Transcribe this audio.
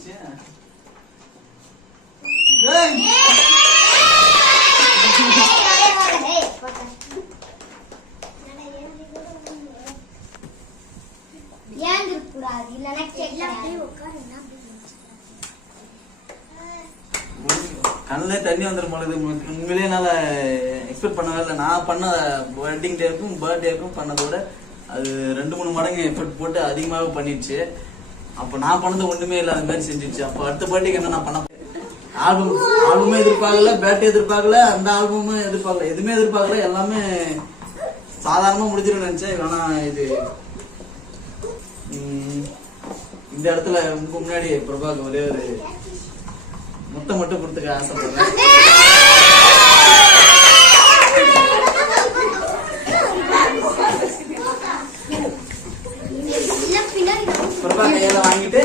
வந்துச்சு. கண்ணிலே தண்ணி வந்துடும் போல. உண்மையிலேயே என்னால எக்ஸ்பெக்ட் பண்ணவே இல்லை. நான் பண்ண வெட்டிங் டேக்கும் பர்த்டேக்கும் பண்ணதோட அது 2-3 மடங்கு எஃபர்ட் போட்டு அதிகமாகவே பண்ணிடுச்சு. அப்போ நான் பண்ணது ஒண்ணுமே இல்லை, அது மாதிரி செஞ்சிச்சு. அப்போ அடுத்த பர்த்டேக்கு என்ன நான் பண்ண ஆல்பமே எதிர்பார்க்கல, பேட்டே எதிர்பார்க்கல, அந்த ஆல்பமும் எதிர்பார்க்கல, எதுவுமே எதிர்பார்க்கல. எல்லாமே சாதாரணமா முடிஞ்சிடும் நினைச்சேன். ஆனா இது இந்த இடத்துல உங்க முன்னாடி பிரபாக்கு ஒரே ஒரு முட்டை மட்டும் கொடுத்துக்க ஆசைப்படுறேன். பிரபா கையில வாங்கிட்டு